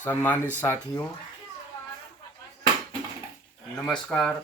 सम्मानित साथियों, नमस्कार,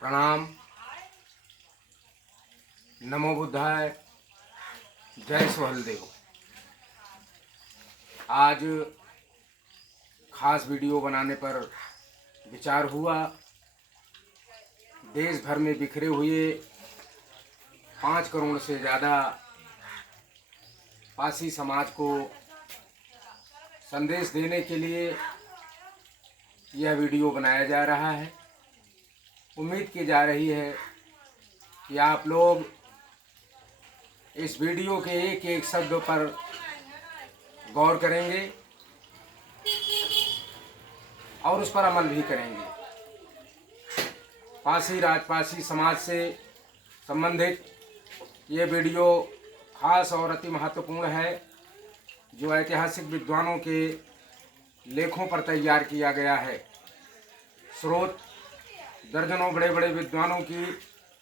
प्रणाम, नमो बुद्धाय, जय सुहलदेव। आज खास वीडियो बनाने पर विचार हुआ। देश भर में बिखरे हुए 5 करोड़ से ज़्यादा पासी समाज को संदेश देने के लिए यह वीडियो बनाया जा रहा है। उम्मीद की जा रही है कि आप लोग इस वीडियो के एक एक शब्द पर गौर करेंगे और उस पर अमल भी करेंगे। पासी राजपासी समाज से संबंधित ये वीडियो खास और अति महत्वपूर्ण है, जो ऐतिहासिक विद्वानों के लेखों पर तैयार किया गया है। स्रोत दर्जनों बड़े बड़े विद्वानों की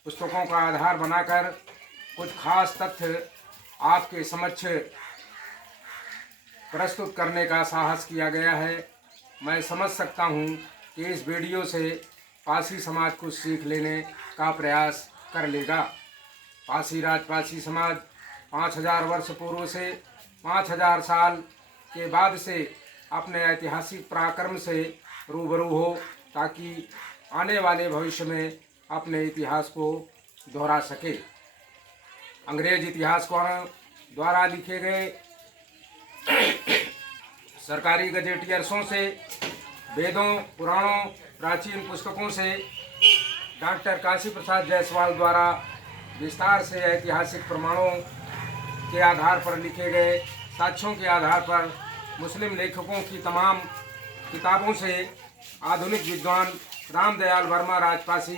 पुस्तकों का आधार बनाकर कुछ खास तथ्य आपके समक्ष प्रस्तुत करने का साहस किया गया है। मैं समझ सकता हूँ कि इस वीडियो से पासी समाज कुछ सीख लेने का प्रयास कर लेगा। पासी राजपासी समाज 5000 वर्ष पूर्व से 5000 साल के बाद से अपने ऐतिहासिक पराक्रम से रूबरू हो, ताकि आने वाले भविष्य में अपने इतिहास को दोहरा सके। अंग्रेज इतिहासकारों द्वारा लिखे गए सरकारी गजेटियर्सों से, वेदों, पुराणों, प्राचीन पुस्तकों से, डॉक्टर काशी प्रसाद जायसवाल द्वारा विस्तार से ऐतिहासिक प्रमाणों के आधार पर लिखे गए साक्ष्यों के आधार पर मुस्लिम लेखकों की तमाम किताबों से, आधुनिक विद्वान रामदयाल वर्मा राजपासी,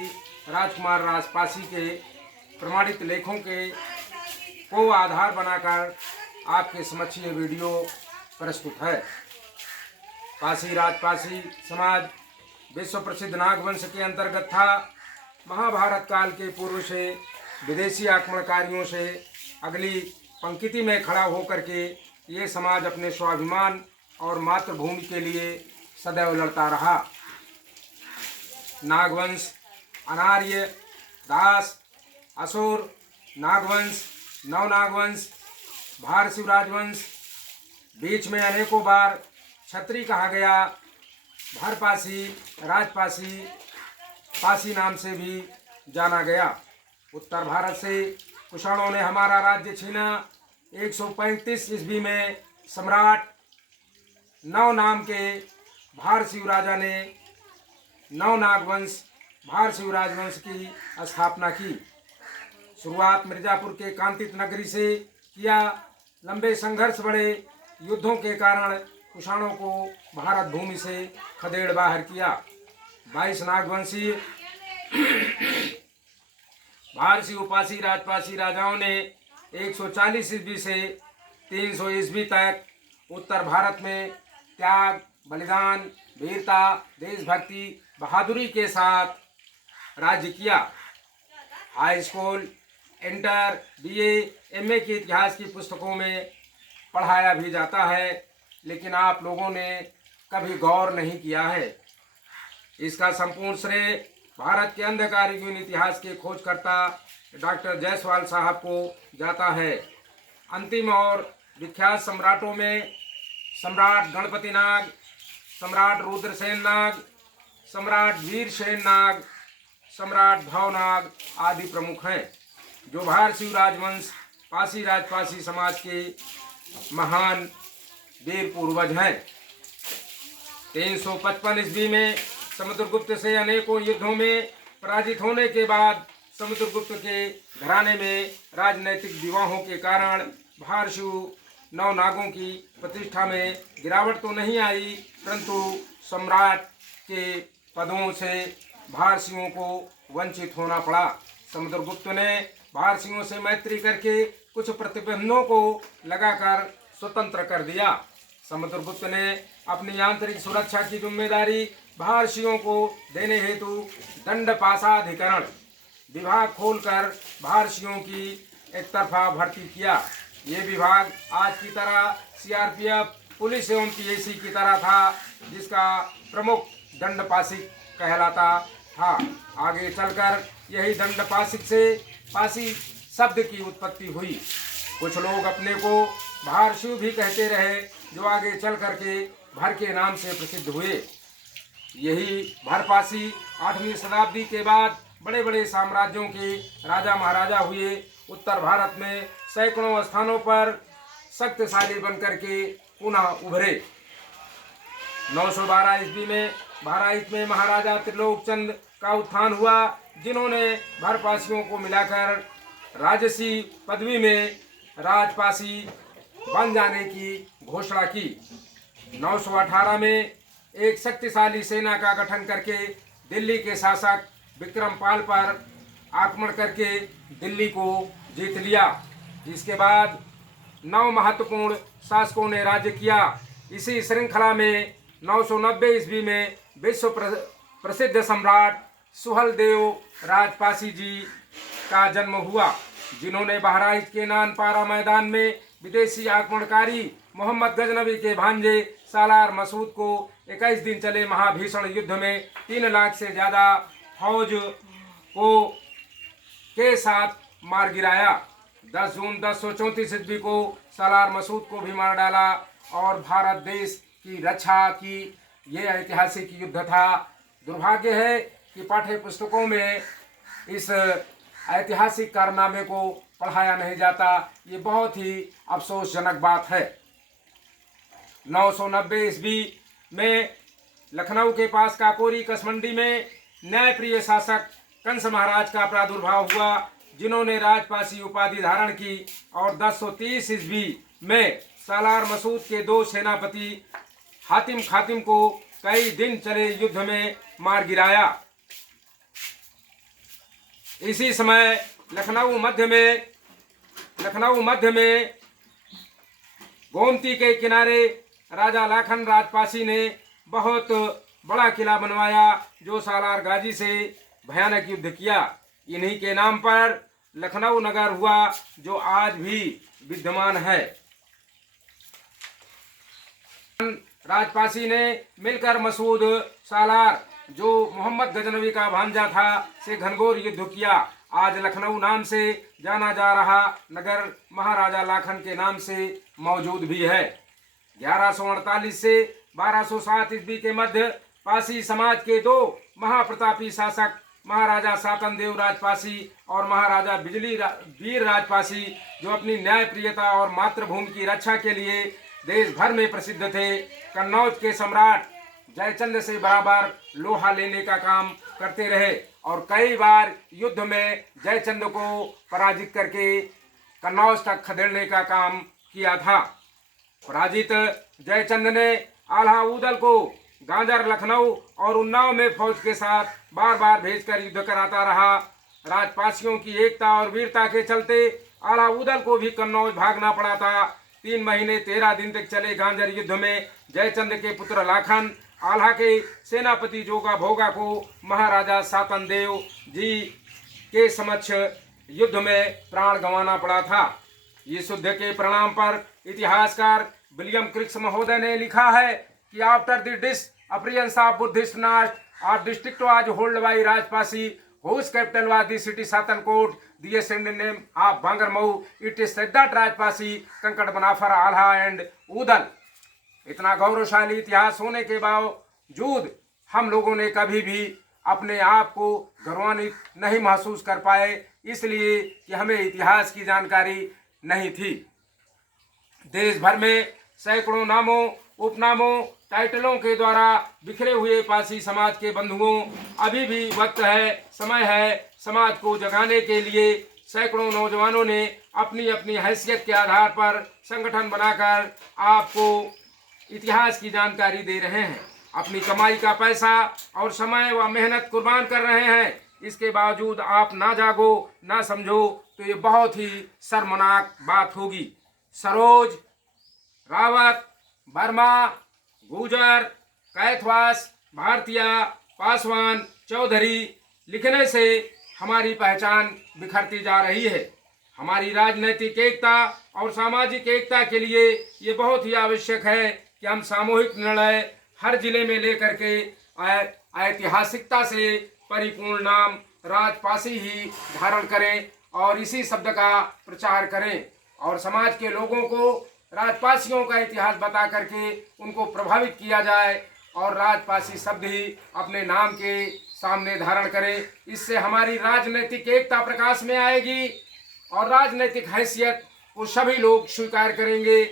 राजकुमार राजपासी के प्रमाणित लेखों के को आधार बनाकर आपके समक्ष ये वीडियो प्रस्तुत है। पासी राजपासी समाज विश्व प्रसिद्ध नागवंश के अंतर्गत था। महाभारत काल के पूर्व से विदेशी आक्रमणकारियों से अगली पंक्ति में खड़ा होकर के ये समाज अपने स्वाभिमान और मातृभूमि के लिए सदैव लड़ता रहा। नागवंश, अनार्य, दास, असुर, नागवंश, नवनागवंश, भारशिव राजवंश, बीच में अनेकों बार क्षत्रिय कहा गया, भरपासी, राजपासी, पासी नाम से भी जाना गया। उत्तर भारत से कुषाणों ने हमारा राज्य छीना। 135 ईस्वी में सम्राट नव नाम के भारशिव राजा ने नवनागवंश भारशिव राजवंश की स्थापना की। शुरुआत मिर्जापुर के कांतित नगरी से किया। लंबे संघर्ष, बड़े युद्धों के कारण कुषाणों को भारत भूमि से खदेड़ बाहर किया। 22 नागवंशी भारशिव पासी राजपासी राजाओं ने 140 ईस्वी से 300 ईस्वी तक उत्तर भारत में त्याग, बलिदान, वीरता, देशभक्ति, बहादुरी के साथ राज्य किया। High school, inter, BA, MA के इतिहास की पुस्तकों में पढ़ाया भी जाता है, लेकिन आप लोगों ने कभी गौर नहीं किया है। इसका संपूर्ण श्रेय भारत के अंधकार युगीन इतिहास के खोजकर्ता डॉक्टर जायसवाल साहब को जाता है। अंतिम और विख्यात सम्राटों में सम्राट गणपति नाग, सम्राट रुद्रसेन नाग, सम्राट वीरसेन नाग, सम्राट भवनाग आदि प्रमुख हैं, जो भारशिव राजवंश पासी राजपासी समाज के महान वीर पूर्वज हैं। 355 ईस्वी में समुद्रगुप्त से अनेकों युद्धों में पराजित होने के बाद समुद्रगुप्त के घराने में राजनैतिक विवाहों के कारण भारशिव नवनागों की प्रतिष्ठा में गिरावट तो नहीं आई, परंतु सम्राट के पदों से भारशिवों को वंचित होना पड़ा। समुद्रगुप्त ने भारशिवों से मैत्री करके कुछ प्रतिबंधों को लगाकर स्वतंत्र कर दिया। समुद्रगुप्त ने अपनी आंतरिक सुरक्षा की जिम्मेदारी भारशियों को देने हेतु दंडपाशाधिकरण विभाग खोलकर भारशियों की एक तरफा भर्ती किया। ये विभाग आज की तरह सीआरपीएफ, पुलिस एवं पीएसी की तरह था, जिसका प्रमुख दंडपाशिक कहलाता था। आगे चलकर यही दंडपाशिक से पासी शब्द की उत्पत्ति हुई। कुछ लोग अपने को भारशिव भी कहते रहे, जो आगे चल करके भर के नाम से प्रसिद्ध हुए। यही भरपासी 8वीं शताब्दी के बाद बड़े बड़े साम्राज्यों के राजा महाराजा हुए। उत्तर भारत में सैकड़ों स्थानों पर शक्तिशाली बनकर के पुनः उभरे। 912 ईस्वी में बहराइच में महाराजा त्रिलोकचंद का उत्थान हुआ, जिन्होंने भरपासियों को मिलाकर राजसी पदवी में राजपासी बन जाने की घोषणा की। 918 में एक शक्तिशाली सेना का गठन करके दिल्ली के शासक विक्रमपाल पर आक्रमण करके दिल्ली को जीत लिया। जिसके बाद 9 महत्वपूर्ण शासकों ने राज्य किया। इसी श्रृंखला में 990 ईस्वी में विश्व प्रसिद्ध सम्राट सुहलदेव राजपासी जी का जन्म हुआ, जिन्होंने बहराइच के नानपारा मैदान में विदेशी आक्रमणकारी मोहम्मद गजनवी के भांजे सालार मसूद को 21 दिन चले महाभीषण युद्ध में 3 लाख से ज्यादा फौज को के साथ मार गिराया। 10 जून 1034 ईस्वी को सालार मसूद को भी मार डाला और भारत देश की रक्षा की। ये ऐतिहासिक युद्ध था। दुर्भाग्य है कि पाठ्य पुस्तकों में इस ऐतिहासिक कारनामे को पढ़ाया नहीं जाता। ये बहुत ही अफसोसजनक बात है। 990 ईस्वी में लखनऊ के पास काकोरी कसमंडी में न्यायप्रिय शासक कंस महाराज का प्रादुर्भाव हुआ, जिन्होंने राजपासी उपाधि धारण की और 1030 ईस्वी में सालार मसूद के 2 सेनापति हातिम खातिम को कई दिन चले युद्ध में मार गिराया। इसी समय लखनऊ मध्य में गोमती के किनारे राजा लाखन राजपासी ने बहुत बड़ा किला बनवाया, जो सालार गाजी से भयानक युद्ध किया। इन्हीं के नाम पर लखनऊ नगर हुआ, जो आज भी विद्यमान है। राजपासी ने मिलकर मसूद सालार, जो मोहम्मद गजनवी का भांजा था, से घनघोर युद्ध किया। आज लखनऊ नाम से जाना जा रहा नगर महाराजा लाखन के नाम से मौजूद भी है। 1148 से 1207 ईस्वी के मध्य पासी समाज के 2 महाप्रतापी शासक महाराजा सातनदेव राजपासी और महाराजा वीर राजपासी, जो अपनी न्यायप्रियता और मातृभूमि की रक्षा के लिए देश भर में प्रसिद्ध थे, कन्नौज के सम्राट जयचंद से बराबर लोहा लेने का काम करते रहे और कई बार युद्ध में जयचंद को पराजित करके कन्नौज तक खदेड़ने का काम किया था। पराजित जयचंद ने आल्हा उदल को गांजर, लखनऊ और उन्नाव में फौज के साथ बार बार भेजकर युद्ध कराता रहा। राजपासियों की एकता और वीरता के चलते आल्हा उदल को भी कन्नौज भागना पड़ा था। 3 महीने 13 दिन तक चले गांजर युद्ध में जयचंद के पुत्र लाखन आल्हा के सेनापति जोगा भोगा को महाराजा सातनदेव जी के समक्ष युद्ध में प्राण गंवाना पड़ा था। इस युद्ध के परिणाम पर इतिहासकार विलियम क्रिक्स महोदय ने लिखा है कि after the disappearance of Buddhist Knast, our district was held by Rajpasi, whose capital was the city Satankot, the ascendant name of Bangarmau. It is said that Rajpasi conquered Banafar, Alha and Udal. इतना गौरवशाली इतिहास होने के बावजूद हम लोगों ने कभी भी अपने आप को गौरवान्वित नहीं महसूस कर पाए, इसलिए कि हमें इतिहास की जानकारी नहीं थी। देश भर में सैकड़ों नामों, उपनामों, टाइटलों के द्वारा बिखरे हुए पासी समाज के बंधुओं, अभी भी वक्त है, समय है समाज को जगाने के लिए। सैकड़ों नौजवानों ने अपनी अपनी हैसियत के आधार पर संगठन बनाकर आपको इतिहास की जानकारी दे रहे हैं। अपनी कमाई का पैसा और समय व मेहनत कुर्बान कर रहे हैं। इसके बावजूद आप ना जागो, ना समझो, तो ये बहुत ही शर्मनाक बात होगी। सरोज, रावत, वर्मा, गुजर, कैथवास, भारतीय, पासवान, चौधरी लिखने से हमारी पहचान बिखरती जा रही है। हमारी राजनीतिक एकता और सामाजिक एकता के लिए ये बहुत ही आवश्यक है कि हम सामूहिक निर्णय हर जिले में लेकर के ऐतिहासिकता से परिपूर्ण नाम राजपासी ही धारण करें और इसी शब्द का प्रचार करें और समाज के लोगों को राजपासियों का इतिहास बता करके उनको प्रभावित किया जाए और राजपासी शब्द ही अपने नाम के सामने धारण करें। इससे हमारी राजनीतिक एकता प्रकाश में आएगी और राजनीतिक हैसियत को सभी लोग स्वीकार करेंगे।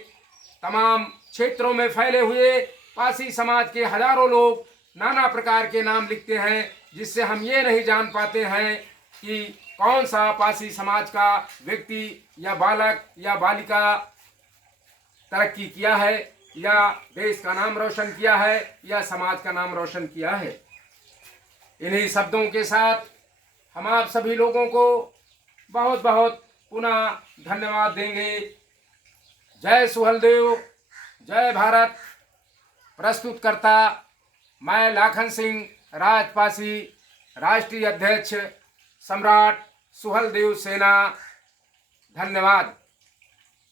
तमाम क्षेत्रों में फैले हुए पासी समाज के हजारों लोग नाना प्रकार के नाम लिखते हैं, जिससे हम ये नहीं जान पाते हैं कि कौन सा पासी समाज का व्यक्ति या बालक या बालिका तरक्की किया है या देश का नाम रोशन किया है या समाज का नाम रोशन किया है। इन्हीं शब्दों के साथ हम आप सभी लोगों को बहुत बहुत पुनः धन्यवाद देंगे। जय सुहलदेव, जय भारत। प्रस्तुतकर्ता मैं लाखन सिंह, राजपासी, राष्ट्रीय अध्यक्ष, सम्राट सुहलदेव सेना। धन्यवाद।